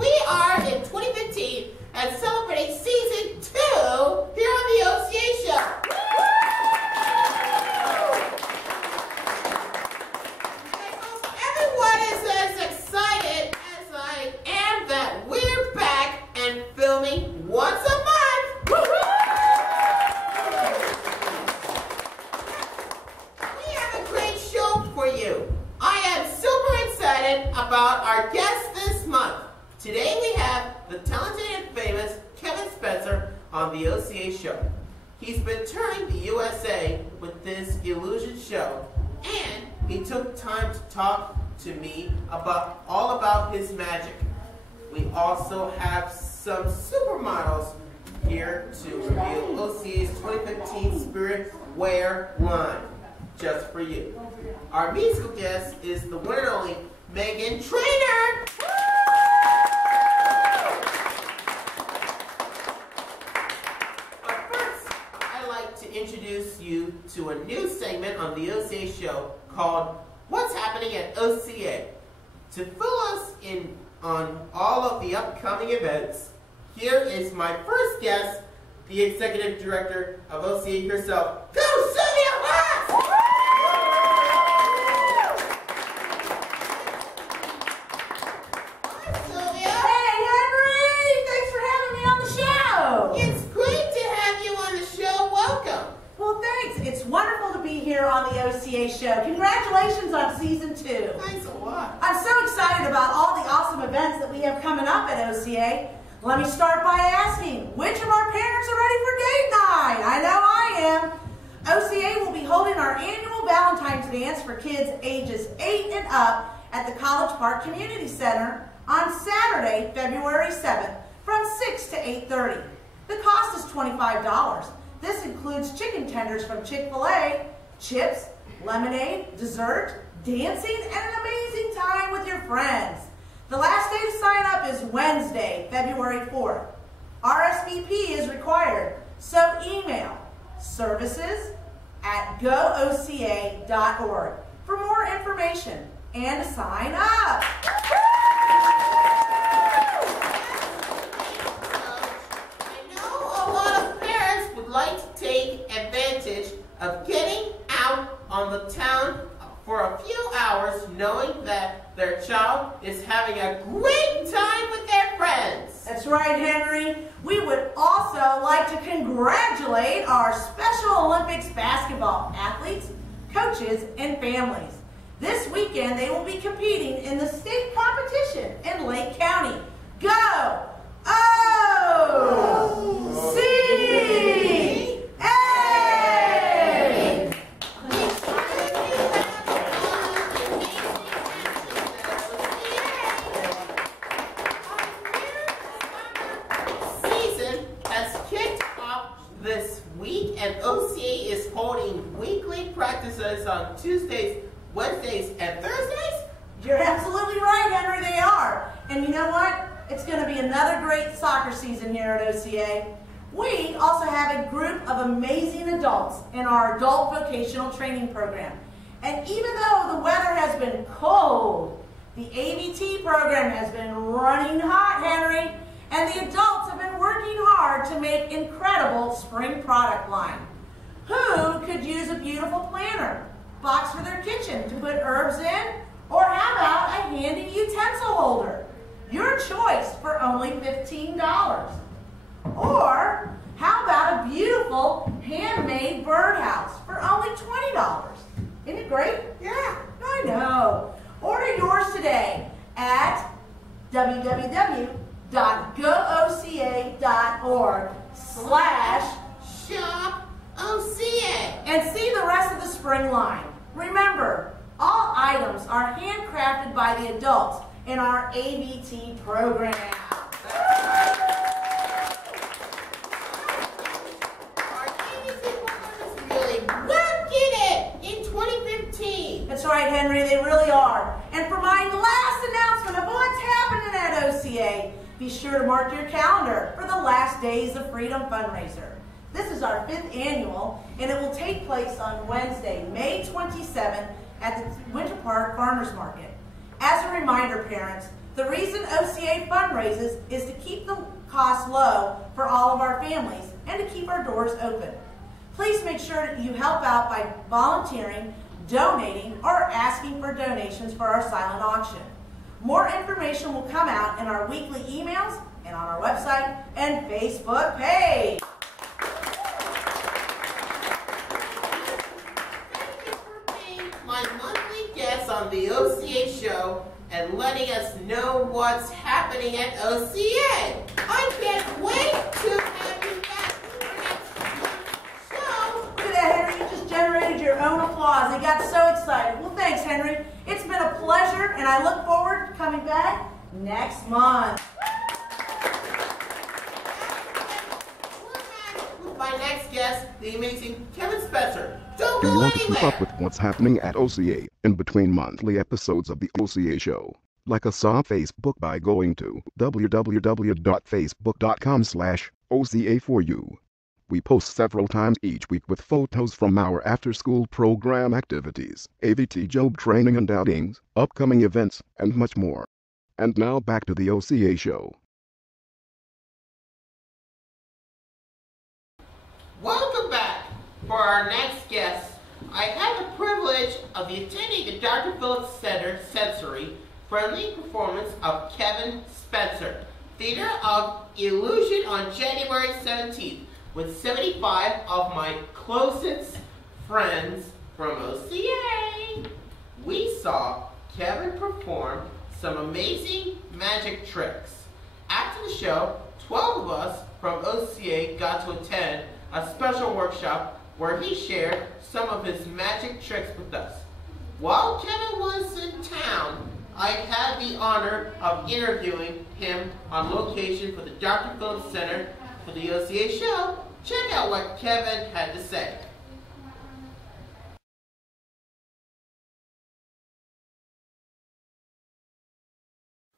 We are in 2015 and celebrating season 2 here on the OCA Show. I hope everyone is as excited as I am that we're back and filming once a month. We have a great show for you. I am super excited about our guest this month. Today we have the talented and famous Kevin Spencer on the OCA Show. He's been touring the USA with this Illusion show, and he took time to talk to me about all about his magic. We also have some supermodels here to reveal OCA's 2015 Spirit Wear line, just for you. Our musical guest is the one and only Megan Trainor. But first, I'd like to introduce you to a new segment on the OCA Show called What's Happening at OCA. To fill us in on all of the upcoming events, here is my first guest, the Executive Director of OCA herself, go Silvia Haas! Hi, Silvia. Hey, Henry! Thanks for having me on the show. It's great to have you on the show. Welcome. Well, thanks. It's wonderful to be here on the OCA Show. Congratulations on season 2. Thanks a lot. I'm so excited about all the awesome events that we have coming up at OCA. Let me start by asking, which of our parents are ready for date night? I know I am. OCA will be holding our annual Valentine's Dance for kids ages 8 and up at the College Park Community Center on Saturday, February 7th from 6 to 8:30. The cost is $25. This includes chicken tenders from Chick-fil-A, chips, lemonade, dessert, dancing, and an amazing time with your friends. The last day to sign up is Wednesday, February 4th. RSVP is required, so email services@gooca.org for more information and to sign up. I know a lot of parents would like to take advantage of getting out on the town for a few hours knowing that their child is having a great time with their friends. That's right, Henry. We would also like to congratulate our Special Olympics basketball athletes, coaches, and families. This weekend, they will be competing in the state competition in Lake County. Go! O-C-A! Season has kicked off this week, and OCA is holding weekly practices on Tuesdays, Wednesdays, and Thursdays. You're absolutely right, Henry, they are. And you know what? It's going to be another great soccer season here at OCA. We also have a group of amazing adults in our adult vocational training program. And even though the weather has been cold, the AVT program has been running hot, Henry, and the adults have been working hard to make incredible spring product line. Who could use a beautiful planter, box for their kitchen to put herbs in, or how about a handy utensil holder? Your choice for only $15. Or how about a beautiful handmade birdhouse for only $20? Isn't it great? Yeah. I know. Order yours today at Shop OCA. and see the rest of the spring line. Remember, all items are handcrafted by the adults in our AVT program. Our AVT program is really working it in 2015. That's right, Henry, they really are. And for my last announcement of what's happening at OCA, be sure to mark your calendar for the Last Days of Freedom fundraiser. This is our 5th annual, and it will take place on Wednesday, May 27th at the Winter Park Farmers Market. As a reminder, parents, The reason OCA fundraises is to keep the costs low for all of our families and to keep our doors open. Please make sure that you help out by volunteering, donating, or asking for donations for our silent auction. More information will come out in our weekly emails and on our website and Facebook page. Thank you for being my monthly guest on the OCA Show and letting us know what's happening at OCA. I can't wait to have you back for next month's show. Look at that, Henry. You just generated your own applause. They got so excited. Well, thanks, Henry. It's been a pleasure, and I look forward to coming back next month. We're back with my next guest, the amazing Kevin Spencer. Don't Do you go want to keep anywhere. up with what's happening at OCA in between monthly episodes of the OCA Show? Like us on Facebook by going to www.facebook.com/OCA4U. We post several times each week with photos from our after-school program activities, AVT job training and outings, upcoming events, and much more. And now back to the OCA Show. Welcome back. For our next guest, I have the privilege of attending the Dr. Phillips Center Sensory Friendly performance of Kevin Spencer, Theater of Illusion on January 17th, with 75 of my closest friends from OCA. We saw Kevin perform some amazing magic tricks. After the show, 12 of us from OCA got to attend a special workshop where he shared some of his magic tricks with us. While Kevin was in town, I had the honor of interviewing him on location for the Dr. Phillips Center for the OCA Show. Check out what Kevin had to say.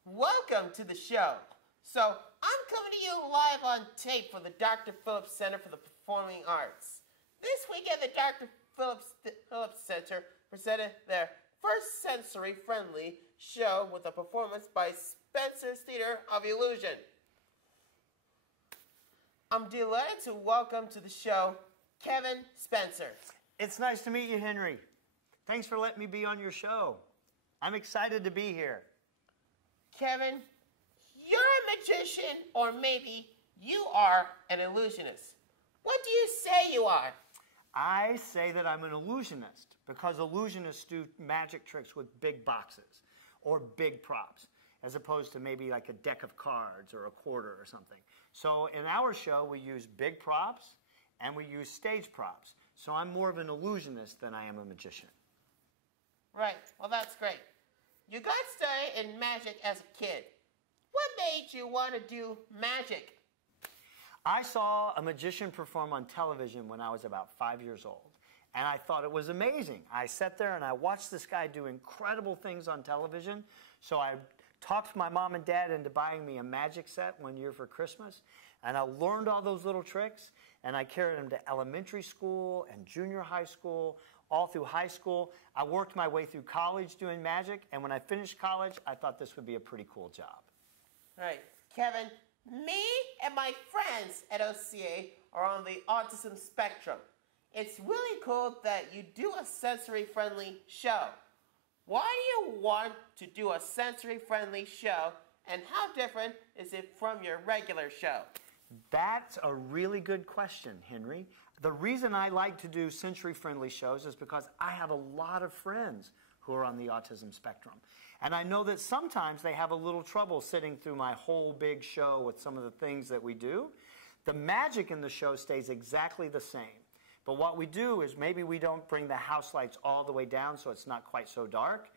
Welcome to the show. So, I'm coming to you live on tape for the Dr. Phillips Center for the Performing Arts. This weekend, the Dr. Phillips Center presented their first sensory-friendly show with a performance by Spencer's Theater of Illusion. I'm delighted to welcome to the show Kevin Spencer. It's nice to meet you, Henry. Thanks for letting me be on your show. I'm excited to be here. Kevin, you're a magician, or maybe you are an illusionist. What do you say you are? I say that I'm an illusionist because illusionists do magic tricks with big boxes or big props, as opposed to maybe like a deck of cards or a quarter or something. So in our show, we use big props and we use stage props. So I'm more of an illusionist than I am a magician. Right, well that's great. You got started in magic as a kid. What made you want to do magic? I saw a magician perform on television when I was about 5 years old, and I thought it was amazing. I sat there and I watched this guy do incredible things on television, so I talked my mom and dad into buying me a magic set one year for Christmas, and I learned all those little tricks, and I carried them to elementary school and junior high school, all through high school. I worked my way through college doing magic, and when I finished college, I thought this would be a pretty cool job. Right, Kevin, me and my friends at OCA are on the autism spectrum. It's really cool that you do a sensory-friendly show. Why do you want to do a sensory-friendly show, and how different is it from your regular show? That's a really good question, Henry. The reason I like to do sensory-friendly shows is because I have a lot of friends who are on the autism spectrum. And I know that sometimes they have a little trouble sitting through my whole big show with some of the things that we do. The magic in the show stays exactly the same. But what we do is maybe we don't bring the house lights all the way down so it's not quite so dark.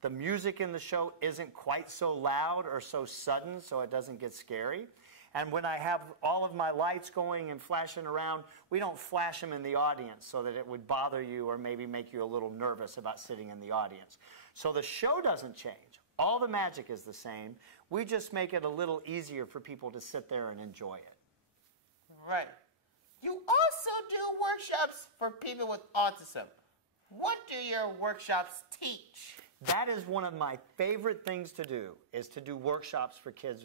The music in the show isn't quite so loud or so sudden so it doesn't get scary. And when I have all of my lights going and flashing around, we don't flash them in the audience so that it would bother you or maybe make you a little nervous about sitting in the audience. So the show doesn't change. All the magic is the same. We just make it a little easier for people to sit there and enjoy it. Right. You also do workshops for people with autism. What do your workshops teach? That is one of my favorite things to do, is to do workshops for kids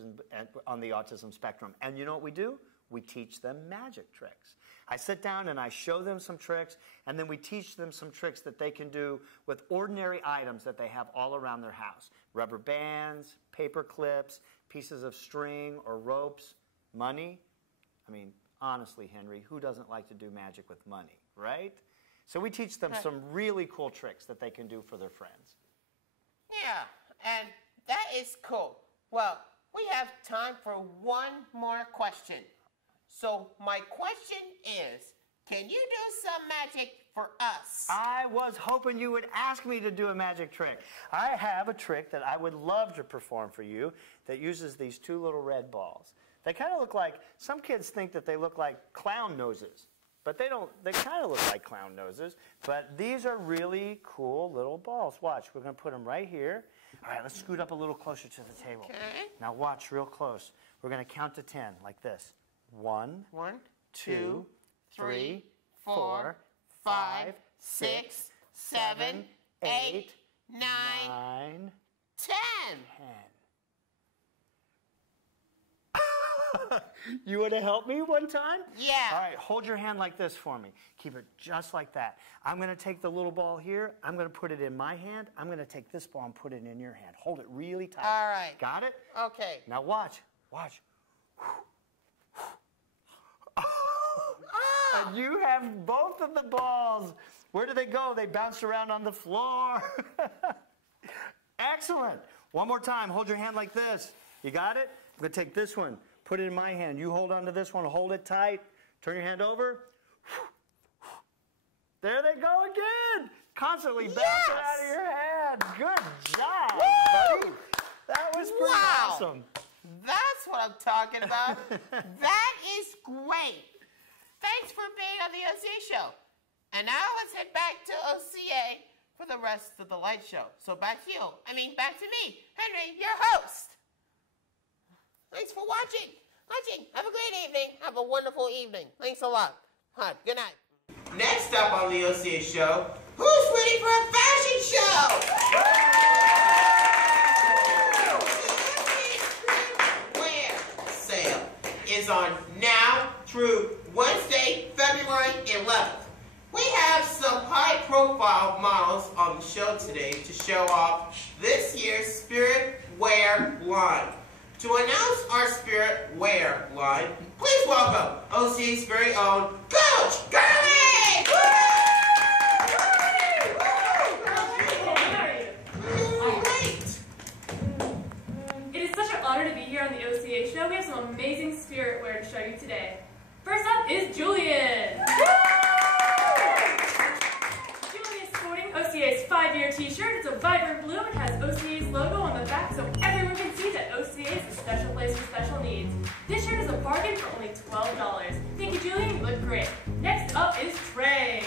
on the autism spectrum. And you know what we do? We teach them magic tricks. I sit down and I show them some tricks, and then we teach them some tricks that they can do with ordinary items that they have all around their house. Rubber bands, paper clips, pieces of string or ropes, money. I mean, honestly, Henry, who doesn't like to do magic with money, right? So we teach them some really cool tricks that they can do for their friends. Yeah, and that is cool. Well, we have time for one more question. So my question is, can you do some magic for us? I was hoping you would ask me to do a magic trick. I have a trick that I would love to perform for you that uses these two little red balls. They kind of look like, some kids think that they look like clown noses, but they don't. They kind of look like clown noses, but these are really cool little balls. Watch, we're going to put them right here. All right, let's scoot up a little closer to the table. Okay. Now watch real close. We're going to count to 10 like this. 1, 2, 3, 4, 5, 6, 7, 8, 9, 10. You want to help me one time? Yeah. All right, hold your hand like this for me. Keep it just like that. I'm going to take the little ball here. I'm going to put it in my hand. I'm going to take this ball and put it in your hand. Hold it really tight. All right. Got it? Okay. Now watch. Watch. And you have both of the balls. Where do they go? They bounce around on the floor. Excellent. One more time. Hold your hand like this. You got it? I'm going to take this one. Put it in my hand. You hold on to this one. Hold it tight. Turn your hand over. There they go again. Constantly bouncing out of your hand. Good job, buddy. That was pretty awesome. That's what I'm talking about. That is great. Thanks for being on the OCA show. And now let's head back to OCA for the rest of the light show. So back to you. Back to me, Henry, your host. Thanks for watching. Have a great evening. Have a wonderful evening. Thanks a lot. Good night. Next up on the OCA show, who's ready for a fashion show? Wear sale is on now through Wednesday, February 11th. We have some high-profile models on the show today to show off this year's Spirit Wear line. To announce our Spirit Wear line, please welcome OCA's very own Coach Gurley! Great! It is such an honor to be here on the OCA show. We have some amazing Spirit Wear to show you today. First up is Julian. Julian is sporting OCA's 5-year t-shirt. It's a vibrant blue and has OCA's logo on the back so everyone can see that OCA is a special place for special needs. This shirt is a bargain for only $12. Thank you, Julian. You look great. Next up is Trey.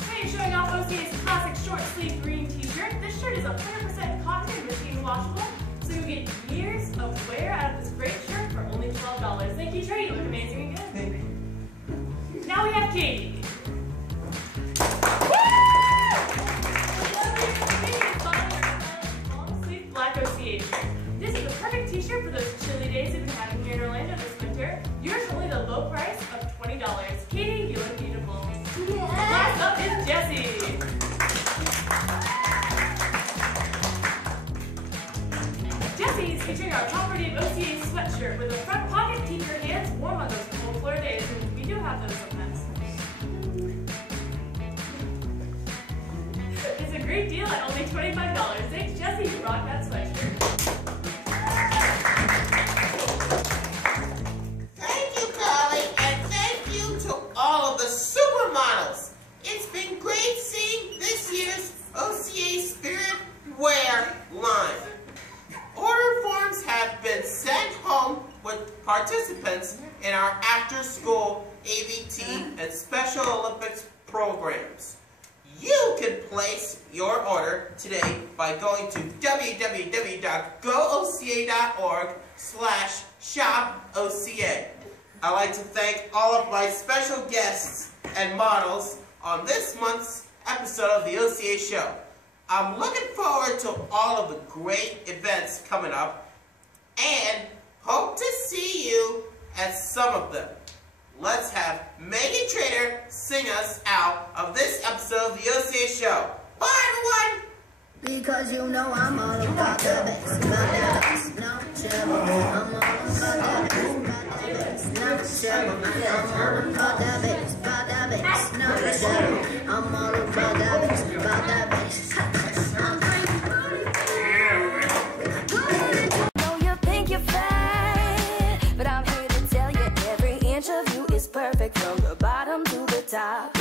Trey is showing off OCA's classic short sleeve green t-shirt. This shirt is 100% cotton and machine washable, so you get years of wear out of this great shirt for only $12. Thank you, Trey. You look amazing again. Now we have Katie. Long-sleeve black OCA shirt. This is a perfect t-shirt for those chilly days we've been having here in Orlando this winter. Yours for only the low price of $20. Katie, you look beautiful. Last up is Jessie. Jesse's featuring our property of OCA sweatshirt with a front pocket to keep your hands warm on those cold Florida days, and we do have those sometimes. It's a great deal at only $25. Thanks, Jesse. You rock that sweatshirt. Thank you, Carly, and thank you to all of the supermodels. It's been great seeing this year's OCA Spirit Wear line. Order forms have been sent home with participants in our after-school AVT and Special Olympics programs. You can place your order today by going to www.gooca.org/shopoca. I'd like to thank all of my special guests and models on this month's episode of the OCA Show. I'm looking forward to all of the great events coming up and hope to see you at some of them. Let's have Megan Trader sing us out of this episode of the OCA Show. Bye, everyone! Because you know I'm all about the bass, no trouble. I'm all about the bass, no trouble. I'm all about the bass, no trouble. I'm all about the bass, know you think you're fine, but I'm here to tell you every inch of you is perfect from the bottom to the top.